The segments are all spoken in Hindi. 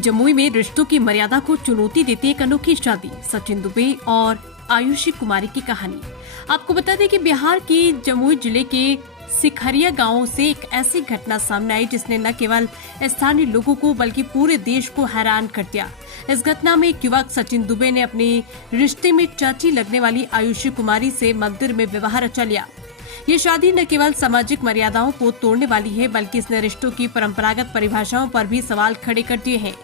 जमुई में रिश्तों की मर्यादा को चुनौती देती एक अनोखी शादी, सचिन दुबे और आयुषी कुमारी की कहानी। आपको बता दें कि बिहार के जमुई जिले के सिखरिया गांव से एक ऐसी घटना सामने आई जिसने न केवल स्थानीय लोगों को बल्कि पूरे देश को हैरान कर दिया। इस घटना में एक युवक सचिन दुबे ने अपने रिश्ते में चाची लगने वाली आयुषी कुमारी से मंदिर में विवाह रचा लिया। ये शादी न केवल सामाजिक मर्यादाओं को तोड़ने वाली है बल्कि इसने रिश्तों की परंपरागत परिभाषाओं पर भी सवाल खड़े कर दिए हैं।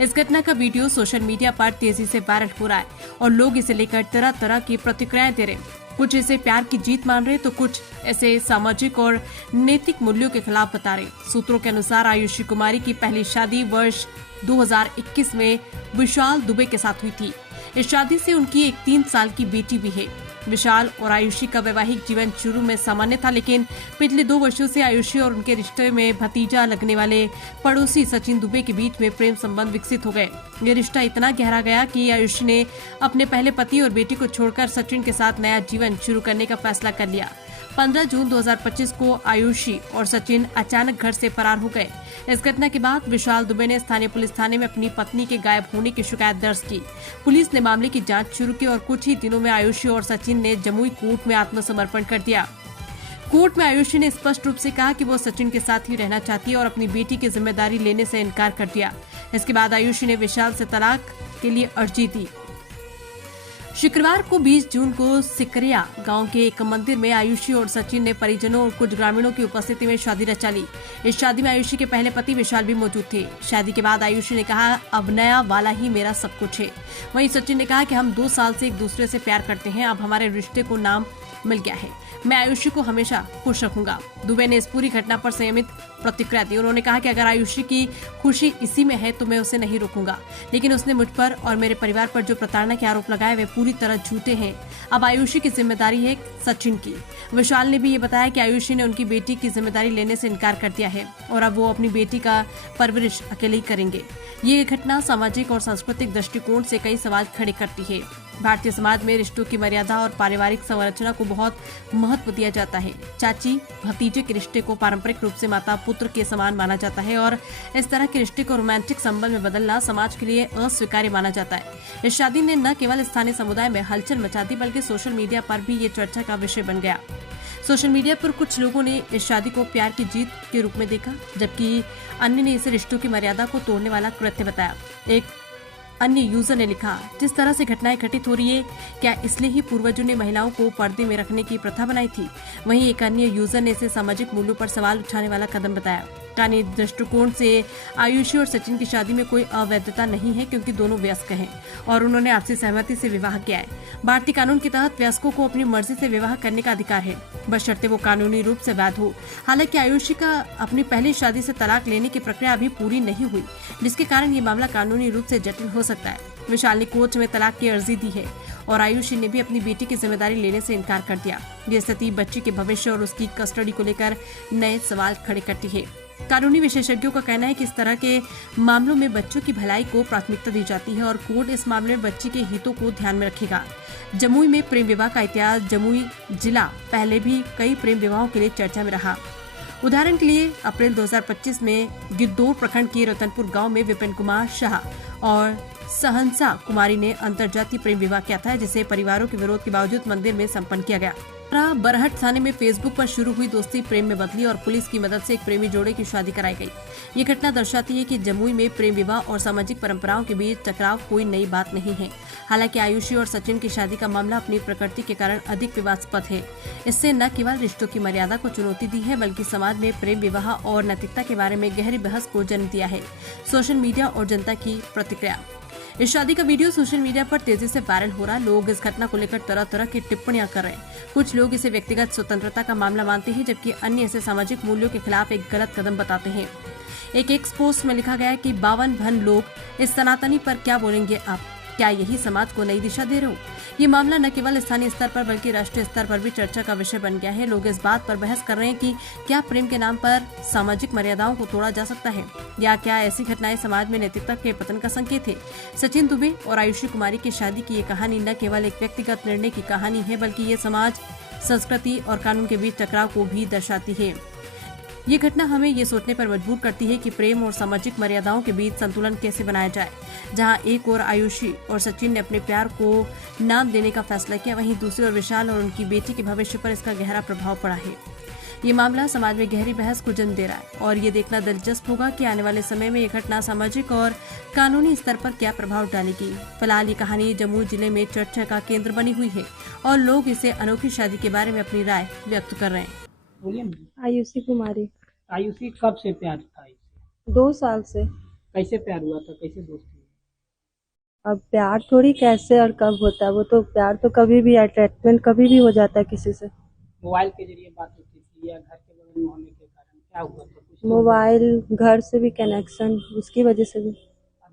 इस घटना का वीडियो सोशल मीडिया पर तेजी से वायरल हो रहा है और लोग इसे लेकर तरह तरह की प्रतिक्रियाएं दे रहे हैं। कुछ इसे प्यार की जीत मान रहे तो कुछ ऐसे सामाजिक और नैतिक मूल्यों के खिलाफ बता रहे। सूत्रों के अनुसार आयुषी कुमारी की पहली शादी वर्ष 2021 में विशाल दुबे के साथ हुई थी। इस शादी से उनकी एक 3 साल की बेटी भी है। विशाल और आयुषी का वैवाहिक जीवन शुरू में सामान्य था, लेकिन पिछले 2 वर्षों से आयुषी और उनके रिश्ते में भतीजा लगने वाले पड़ोसी सचिन दुबे के बीच में प्रेम संबंध विकसित हो गए। ये रिश्ता इतना गहरा गया कि आयुषी ने अपने पहले पति और बेटी को छोड़कर सचिन के साथ नया जीवन शुरू करने का फैसला कर लिया। 15 जून 2025 को आयुषी और सचिन अचानक घर से फरार हो गए। इस घटना के बाद विशाल दुबे ने स्थानीय पुलिस थाने में अपनी पत्नी के गायब होने की शिकायत दर्ज की। पुलिस ने मामले की जांच शुरू की और कुछ ही दिनों में आयुषी और सचिन ने जमुई कोर्ट में आत्मसमर्पण कर दिया। कोर्ट में आयुषी ने स्पष्ट रूप से कहा कि वो सचिन के साथ ही रहना चाहती है और अपनी बेटी की जिम्मेदारी लेने से इनकार कर दिया। इसके बाद आयुषी ने विशाल से तलाक के लिए अर्जी दी। शुक्रवार को 20 जून को सिकरिया गांव के एक मंदिर में आयुषी और सचिन ने परिजनों और कुछ ग्रामीणों की उपस्थिति में शादी रचा ली। इस शादी में आयुषी के पहले पति विशाल भी मौजूद थे। शादी के बाद आयुषी ने कहा, अब नया वाला ही मेरा सब कुछ है। वहीं सचिन ने कहा कि हम 2 साल से एक दूसरे से प्यार करते हैं, अब हमारे रिश्ते को नाम मिल गया है। मैं आयुषी को हमेशा खुश रखूंगा। दुबे ने इस पूरी घटना पर संयमित प्रतिक्रिया दी। उन्होंने कहा कि अगर आयुषी की खुशी इसी में है तो मैं उसे नहीं रोकूंगा, लेकिन उसने मुझ पर और मेरे परिवार पर जो प्रताड़ना के आरोप लगाए वे पूरी तरह झूठे हैं। अब आयुषी की जिम्मेदारी है सचिन की। विशाल ने भी ये बताया कि आयुषी ने उनकी बेटी की जिम्मेदारी लेने से इनकार कर दिया है और अब वो अपनी बेटी का परवरिश अकेले ही करेंगे। ये घटना सामाजिक और सांस्कृतिक दृष्टिकोण से कई सवाल खड़े करती है। भारतीय समाज में रिश्तों की मर्यादा और पारिवारिक संरचना को बहुत महत्व दिया जाता है। चाची भतीजे के रिश्ते को पारंपरिक रूप से माता पुत्र के समान माना जाता है और इस तरह के रिश्ते को रोमांटिक संबंध में बदलना समाज के लिए अस्वीकार्य माना जाता है। इस शादी ने न केवल स्थानीय समुदाय में हलचल मचा दी बल्कि सोशल मीडिया पर भी ये चर्चा का विषय बन गया। सोशल मीडिया पर कुछ लोगों ने इस शादी को प्यार की जीत के रूप में देखा, जबकि अन्य ने इसे रिश्तों की मर्यादा को तोड़ने वाला कृत्य बताया। एक अन्य यूजर ने लिखा, जिस तरह से घटनाएं घटित हो रही है, क्या इसलिए ही पूर्वजों ने महिलाओं को पर्दे में रखने की प्रथा बनाई थी? वहीं एक अन्य यूजर ने इसे सामाजिक मूल्यों पर सवाल उठाने वाला कदम बताया। कानूनी दृष्टिकोण से आयुषी और सचिन की शादी में कोई अवैधता नहीं है क्योंकि दोनों वयस्क हैं और उन्होंने आपसी सहमति से विवाह किया है। भारतीय कानून के तहत वयस्कों को अपनी मर्जी से विवाह करने का अधिकार है, बशर्ते वो कानूनी रूप से वैध हो। हालांकि आयुषी का अपनी पहली शादी से तलाक लेने की प्रक्रिया अभी पूरी नहीं हुई, जिसके कारण ये मामला कानूनी रूप से जटिल हो सकता है। विशाल ने कोर्ट में तलाक की अर्जी दी है और आयुषी ने भी अपनी बेटी की जिम्मेदारी लेने से इनकार कर दिया। ये स्थिति बच्ची के भविष्य और उसकी कस्टडी को लेकर नए सवाल खड़े करती है। कानूनी विशेषज्ञों का कहना है कि इस तरह के मामलों में बच्चों की भलाई को प्राथमिकता दी जाती है और कोर्ट इस मामले में बच्ची के हितों को ध्यान में रखेगा। जमुई में प्रेम विवाह का इतिहास। जमुई जिला पहले भी कई प्रेम विवाहों के लिए चर्चा में रहा। उदाहरण के लिए अप्रैल 2025 में गिद्धौर प्रखंड के रतनपुर गांव में विपिन कुमार शाह और सहनसा कुमारी ने अंतरजातीय प्रेम विवाह किया था, जिसे परिवारों के विरोध के बावजूद मंदिर में संपन्न किया गया। बरहट थाने में फेसबुक पर शुरू हुई दोस्ती प्रेम में बदली और पुलिस की मदद से एक प्रेमी जोड़े की शादी कराई गई। ये घटना दर्शाती है कि जमुई में प्रेम विवाह और सामाजिक परंपराओं के बीच टकराव कोई नई बात नहीं है। हालांकि आयुषी और सचिन की शादी का मामला अपनी प्रकृति के कारण अधिक विवादास्पद है। इससे न केवल रिश्तों की मर्यादा को चुनौती दी है बल्कि समाज में प्रेम विवाह और नैतिकता के बारे में गहरी बहस को जन्म दिया है। सोशल मीडिया और जनता की प्रतिक्रिया। इस शादी का वीडियो सोशल मीडिया पर तेजी से वायरल हो रहा है। लोग इस घटना को लेकर तरह तरह की टिप्पणियां कर रहे हैं। कुछ लोग इसे व्यक्तिगत स्वतंत्रता का मामला मानते हैं, जबकि अन्य इसे सामाजिक मूल्यों के खिलाफ एक गलत कदम बताते हैं। एक पोस्ट में लिखा गया है कि 52 भन लोग इस सनातनी पर क्या बोलेंगे अब? क्या यही समाज को नई दिशा दे रहे हो? ये मामला न केवल स्थानीय स्तर पर बल्कि राष्ट्रीय स्तर पर भी चर्चा का विषय बन गया है। लोग इस बात पर बहस कर रहे हैं कि क्या प्रेम के नाम पर सामाजिक मर्यादाओं को तोड़ा जा सकता है या क्या ऐसी घटनाएं समाज में नैतिकता के पतन का संकेत है। सचिन दुबे और आयुषी कुमारी की शादी की ये कहानी न केवल एक व्यक्तिगत निर्णय की कहानी है बल्कि ये समाज, संस्कृति और कानून के बीच टकराव को भी दर्शाती है। ये घटना हमें ये सोचने पर मजबूर करती है कि प्रेम और सामाजिक मर्यादाओं के बीच संतुलन कैसे बनाया जाए। जहां एक ओर आयुषी और सचिन ने अपने प्यार को नाम देने का फैसला किया, वहीं दूसरी ओर विशाल और उनकी बेटी के भविष्य पर इसका गहरा प्रभाव पड़ा है। ये मामला समाज में गहरी बहस को जन्म दे रहा है और ये देखना दिलचस्प होगा कि आने वाले समय में ये घटना सामाजिक और कानूनी स्तर पर क्या प्रभाव डालेगी। फिलहाल ये कहानी जमुई जिले में चर्चा का केंद्र बनी हुई है और लोग इसे अनोखी शादी के बारे में अपनी राय व्यक्त कर रहे हैं। बोलिए। आयुषी कुमारी। आयुषी कब से प्यार था इससे? 2 साल से। कैसे प्यार हुआ था, कैसे दोस्ती हुई? अब प्यार थोड़ी कैसे और कब होता है, वो तो प्यार तो कभी भी, अटैचमेंट कभी भी हो जाता है किसी से। मोबाइल के जरिए बात होती थी या घर के बगल में होने के कारण क्या हुआ था? कुछ मोबाइल, घर से भी कनेक्शन, उसकी वजह से भी।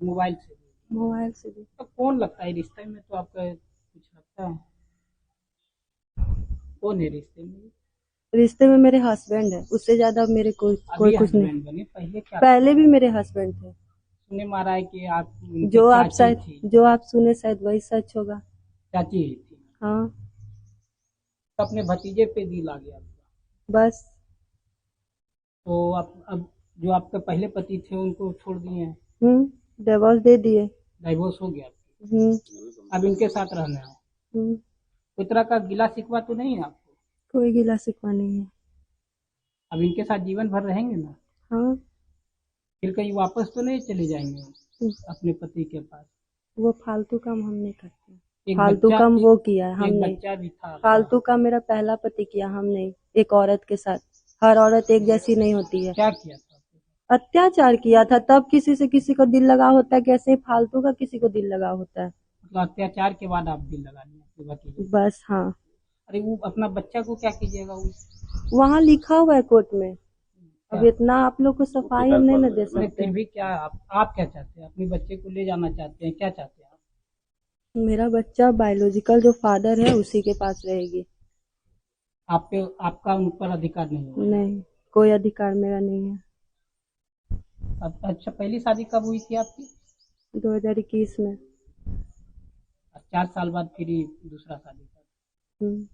मोबाइल से भी? मोबाइल से भी। तो कौन लगता है रिश्ते में? तो आपका कुछ लगता है कौन है रिश्ते में? रिश्ते में मेरे हस्बैंड है, उससे ज्यादा मेरे कोई अभी कुछ नहीं। हस्बैंड बने, पहले क्या? पहले भी मेरे हस्बैंड थे। सुनने में आ रहा है कि आप उनकी जो आप चाची शायद, थी। जो आप सुने शायद वही सच होगा। चाची ही थी। हाँ तो अपने भतीजे पे दिल आ गया आपका। बस। तो अब जो आपके पहले पति थे उनको छोड़ दिए हैं, डिवोर्स दे दिए। डाइवोर्स हो गया, हम्म अब इनके साथ रहना है। हम्म। कोई तरह का गिला शिकवा तो नहीं है आपको? कोई गिला शिकवा नहीं है। अब इनके साथ जीवन भर रहेंगे ना? हाँ। फिर कहीं वापस तो नहीं चले जाएंगे अपने पति के पास? वो फालतू काम हम नहीं करते। एक फालतू बच्चा, काम वो किया है, हम एक नहीं। बच्चा भी था। फालतू काम मेरा पहला पति किया, हम नहीं। एक औरत के साथ, हर औरत एक जैसी नहीं होती है। क्या किया था? अत्याचार किया था, तब किसी से किसी को दिल लगा होता है, कैसे फालतू का किसी को दिल लगा होता है। मतलब अत्याचार के बाद आप दिल लगा लिया अपने भतीजे? बस हाँ। अरे वो अपना बच्चा को क्या कीजिएगा? वहाँ लिखा हुआ है कोर्ट में। अब इतना आप लोग को सफाई हम नहीं न दे फिर सकते। भी क्या आप क्या चाहते हैं? अपने बच्चे को ले जाना चाहते हैं? क्या चाहते हैं आप? मेरा बच्चा बायोलॉजिकल जो फादर है उसी के पास रहेगी। आप पे, आपका उन पर अधिकार नहीं है? नहीं, कोई अधिकार मेरा नहीं है। अच्छा, पहली शादी कब हुई थी आपकी? 2021 में। 4 साल बाद फिर दूसरा शादी कर?